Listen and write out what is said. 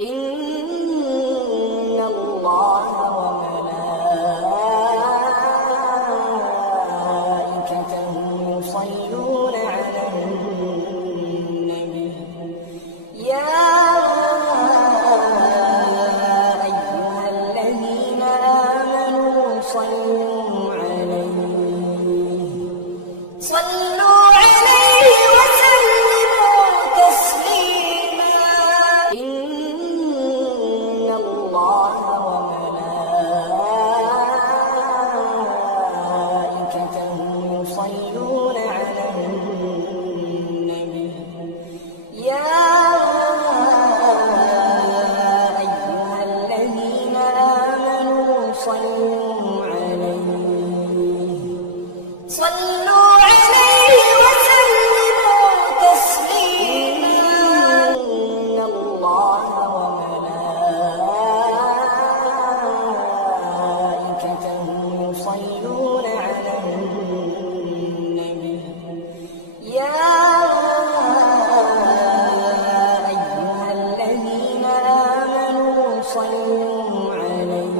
إن الله وملائكته يصلون على النبي يا أيها الذين آمنوا صلوا عليه وسلموا تسليما إن الله وملائكته يصلون على النبي يا أيها الذين آمنوا صلوا عليه وسلموا تسليما إن الله وملائكته يصلون على النبي يا أيها الذين آمنوا صلوا عليه